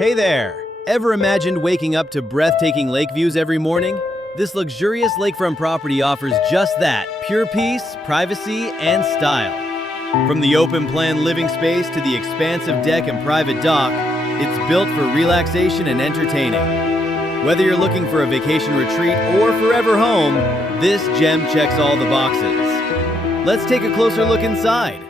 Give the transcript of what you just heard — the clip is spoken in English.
Hey there! Ever imagined waking up to breathtaking lake views every morning? This luxurious lakefront property offers just that: pure peace, privacy, and style. From the open-plan living space to the expansive deck and private dock, it's built for relaxation and entertaining. Whether you're looking for a vacation retreat or forever home, this gem checks all the boxes. Let's take a closer look inside.